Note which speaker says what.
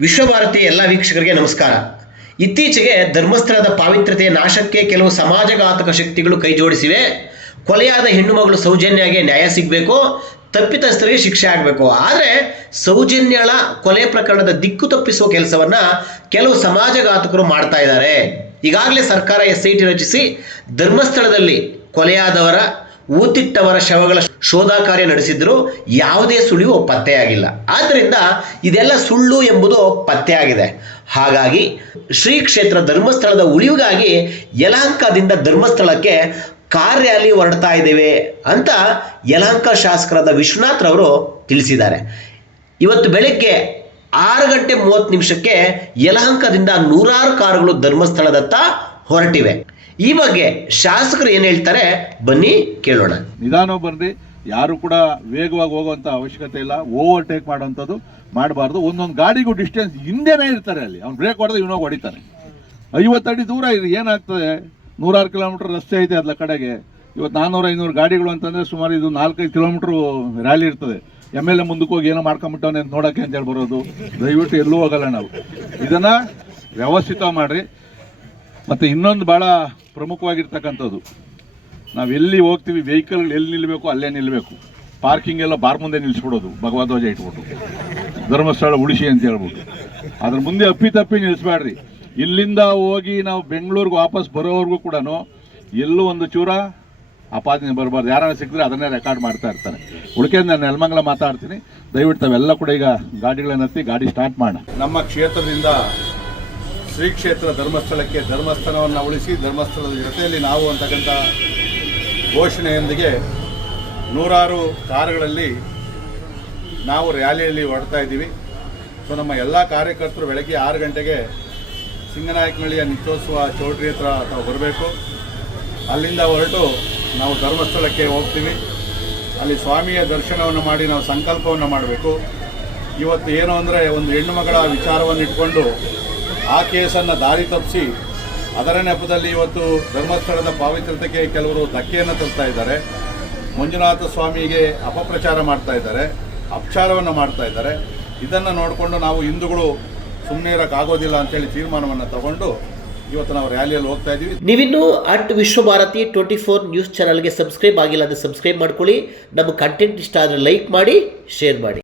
Speaker 1: ವಿಶ್ವಭಾರತಿ ಎಲ್ಲ ವೀಕ್ಷಕರಿಗೆ ನಮಸ್ಕಾರ. ಇತ್ತೀಚೆಗೆ ಧರ್ಮಸ್ಥಳದ ಪಾವಿತ್ರತೆಯ ನಾಶಕ್ಕೆ ಕೆಲವು ಸಮಾಜಘಾತಕ ಶಕ್ತಿಗಳು ಕೈ ಜೋಡಿಸಿವೆ. ಕೊಲೆಯಾದ ಹೆಣ್ಣು ಮಗಳು ಸೌಜನ್ಯಗೆ ನ್ಯಾಯ ಸಿಗಬೇಕು, ತಪ್ಪಿತಸ್ಥರಿಗೆ ಶಿಕ್ಷೆ ಆಗಬೇಕು. ಆದರೆ ಸೌಜನ್ಯಳ ಕೊಲೆ ಪ್ರಕರಣದ ದಿಕ್ಕು ತಪ್ಪಿಸುವ ಕೆಲಸವನ್ನ ಕೆಲವು ಸಮಾಜಘಾತಕರು ಮಾಡ್ತಾ ಇದ್ದಾರೆ. ಈಗಾಗಲೇ ಸರ್ಕಾರ ಎಸ್ ಐ ಟಿ ರಚಿಸಿ ಧರ್ಮಸ್ಥಳದಲ್ಲಿ ಕೊಲೆಯಾದವರ ಊತಿಟ್ಟವರ ಶವಗಳ ಶೋಧ ಕಾರ್ಯ ನಡೆಸಿದ್ರು ಯಾವುದೇ ಸುಳಿವು ಪತ್ತೆಯಾಗಿಲ್ಲ. ಆದ್ದರಿಂದ ಇದೆಲ್ಲ ಸುಳ್ಳು ಎಂಬುದು ಪತ್ತೆಯಾಗಿದೆ. ಹಾಗಾಗಿ ಶ್ರೀ ಕ್ಷೇತ್ರ ಧರ್ಮಸ್ಥಳದ ಉಳಿವಿಗಾಗಿ ಯಲಹಂಕದಿಂದ ಧರ್ಮಸ್ಥಳಕ್ಕೆ ಕಾರ್ ರ್ಯಾಲಿ ಹೊರಡ್ತಾ ಇದ್ದೇವೆ ಅಂತ ಯಲಹಂಕ ಶಾಸಕರಾದ ವಿಶ್ವನಾಥ್ ರವರು ತಿಳಿಸಿದ್ದಾರೆ. ಇವತ್ತು ಬೆಳಗ್ಗೆ ಆರು ಗಂಟೆ ಮೂವತ್ತು ನಿಮಿಷಕ್ಕೆ ಯಲಹಂಕದಿಂದ ನೂರಾರು ಕಾರುಗಳು ಧರ್ಮಸ್ಥಳದತ್ತ ಹೊರಟಿವೆ. ಈ ಬಗ್ಗೆ ಶಾಸಕರು ಏನು ಹೇಳ್ತಾರೆ, ಬನ್ನಿ ಕೇಳೋಣ.
Speaker 2: ನಿಧಾನ ಬರ್ರಿ, ಯಾರು ಕೂಡ ವೇಗವಾಗಿ ಹೋಗುವಂತ ಅವಶ್ಯಕತೆ ಇಲ್ಲ, ಓವರ್ಟೇಕ್ ಮಾಡುವಂಥದ್ದು ಮಾಡಬಾರ್ದು. ಒಂದೊಂದು ಗಾಡಿಗೂ ಡಿಸ್ಟೆನ್ಸ್ ಹಿಂದೆನೇ ಇರ್ತಾರೆ ಅಲ್ಲಿ. ಅವ್ನು ಬ್ರೇಕ್ ಹೊಡೆದ್ರೆ ಇವನೋಗಿ ಹೊಡಿತಾನೆ. ಐವತ್ತು ಅಡಿ ದೂರ ಇರಿ, ಏನಾಗ್ತದೆ? ನೂರಾರು ಕಿಲೋಮೀಟರ್ ರಸ್ತೆ ಐತೆ ಅದ್ರ ಕಡೆಗೆ. ಇವತ್ತು ನಾನ್ನೂರು ಐನೂರು ಗಾಡಿಗಳು ಅಂತಂದ್ರೆ ಸುಮಾರು ಇದು ನಾಲ್ಕೈದು ಕಿಲೋಮೀಟ್ರ್ ರ್ಯಾಲಿ ಇರ್ತದೆ. ಎಂ ಎಲ್ ಎ ಮುಂದಕ್ಕೆ ಹೋಗಿ ಏನೋ ಮಾಡ್ಕೊಂಬಿಟ್ಟವನೆ ಅಂತ ನೋಡೋಕೆ ಅಂತ ಹೇಳಿ ಬರೋದು. ದಯವಿಟ್ಟು ಎಲ್ಲೂ ಹೋಗಲ್ಲ ನಾವು. ಇದನ್ನ ವ್ಯವಸ್ಥಿತ ಮಾಡ್ರಿ. ಮತ್ತು ಇನ್ನೊಂದು ಭಾಳ ಪ್ರಮುಖವಾಗಿರ್ತಕ್ಕಂಥದ್ದು. ನಾವು ಎಲ್ಲಿ ಹೋಗ್ತೀವಿ ವೆಹಿಕಲ್ ಎಲ್ಲಿ ನಿಲ್ಲಬೇಕು ಅಲ್ಲೇ ನಿಲ್ಲಬೇಕು ಪಾರ್ಕಿಂಗ್ ಎಲ್ಲ ಬಾರ್ ಮುಂದೆ ನಿಲ್ಲಿಸ್ಬಿಡೋದು ಭಗವಧ್ವಜ ಇಟ್ಬಿಟ್ಟು. ಧರ್ಮಸ್ಥಳ ಉಳಿಸಿ ಅಂತ ಹೇಳ್ಬಿಟ್ಟು. ಅದ್ರ ಮುಂದೆ ಅಪ್ಪಿ ತಪ್ಪಿ ನಿಲ್ಲಿಸ್ಬೇಡ್ರಿ ಇಲ್ಲಿಂದ ಹೋಗಿ ನಾವು ಬೆಂಗಳೂರಿಗೆ ವಾಪಸ್ ಬರೋವರೆಗೂ ಕೂಡ ಎಲ್ಲೂ ಒಂದು ಚೂರ ಅಪಾದನೆ ಬರಬಾರ್ದು. ಯಾರು ಸಿಕ್ಕಿದ್ರೆ ಅದನ್ನೇ ರೆಕಾರ್ಡ್ ಮಾಡ್ತಾ ಇರ್ತಾರೆ. ಉಳಿಕೆ ನಾನು ನೆಲಮಂಗಲ ಮಾತಾಡ್ತೀನಿ. ದಯವಿಟ್ಟು ತಾವೆಲ್ಲ ಕೂಡ ಈಗ ಗಾಡಿಗಳನ್ನ ಹತ್ತಿ ಗಾಡಿ ಸ್ಟಾರ್ಟ್ ಮಾಡೋಣ. ನಮ್ಮ ಕ್ಷೇತ್ರದಿಂದ ಶ್ರೀ ಕ್ಷೇತ್ರ ಧರ್ಮಸ್ಥಳಕ್ಕೆ ಧರ್ಮಸ್ಥಳವನ್ನು ಉಳಿಸಿ ಧರ್ಮಸ್ಥಳದ ಜೊತೆಯಲ್ಲಿ ನಾವು ಅಂತಕ್ಕಂಥ ಘೋಷಣೆಯೊಂದಿಗೆ ನೂರಾರು ಕಾರುಗಳಲ್ಲಿ ನಾವು ರ್ಯಾಲಿಯಲ್ಲಿ ಹೊರಡ್ತಾ ಇದ್ದೀವಿ. ಸೊ ನಮ್ಮ ಎಲ್ಲ ಕಾರ್ಯಕರ್ತರು ಬೆಳಗ್ಗೆ ಆರು ಗಂಟೆಗೆ ಸಿಂಗನಾಯಕನಹಳ್ಳಿಯ ನಿತ್ಯೋತ್ಸವ ಚೌಟ್ರಿ ಹತ್ರ ತಾವು ಬರಬೇಕು. ಅಲ್ಲಿಂದ ಹೊರಟು ನಾವು ಧರ್ಮಸ್ಥಳಕ್ಕೆ ಹೋಗ್ತೀವಿ. ಅಲ್ಲಿ ಸ್ವಾಮಿಯ ದರ್ಶನವನ್ನು ಮಾಡಿ ನಾವು ಸಂಕಲ್ಪವನ್ನು ಮಾಡಬೇಕು. ಇವತ್ತು ಏನು ಅಂದರೆ ಒಂದು ಹೆಣ್ಣು ಮಗಳ ವಿಚಾರವನ್ನು ಇಟ್ಕೊಂಡು ಆ ಕೇಸನ್ನು ದಾರಿ ತಪ್ಪಿಸಿ ಅದರ ನೆಪದಲ್ಲಿ ಇವತ್ತು ಧರ್ಮಸ್ಥಳದ ಪಾವಿತ್ರ್ಯತೆಗೆ ಕೆಲವರು ಧಕ್ಕೆಯನ್ನು ತರ್ತಾ ಇದ್ದಾರೆ. ಮಂಜುನಾಥ ಸ್ವಾಮಿಗೆ ಅಪಪ್ರಚಾರ ಮಾಡ್ತಾ ಇದ್ದಾರೆ, ಅಪಚಾರವನ್ನು ಮಾಡ್ತಾ ಇದ್ದಾರೆ. ಇದನ್ನು ನೋಡಿಕೊಂಡು ನಾವು ಹಿಂದೂಗಳು ಸುಮ್ಮನೆ ಇರೋಕ್ಕಾಗೋದಿಲ್ಲ ಅಂತೇಳಿ ತೀರ್ಮಾನವನ್ನು ತಗೊಂಡು ಇವತ್ತು ನಾವು ರ್ಯಾಲಿಯಲ್ಲಿ ಹೋಗ್ತಾ ಇದ್ದೀವಿ.
Speaker 1: ನೀವಿನ್ನೂ at Vishwabharati twenty four news ಚಾನಲ್ಗೆ ಸಬ್ಸ್ಕ್ರೈಬ್ ಆಗಿಲ್ಲ ಅಂದರೆ ಸಬ್ಸ್ಕ್ರೈಬ್ ಮಾಡ್ಕೊಳ್ಳಿ. ನಮ್ಮ ಕಂಟೆಂಟ್ ಇಷ್ಟ ಆದರೆ ಲೈಕ್ ಮಾಡಿ, ಶೇರ್ ಮಾಡಿ.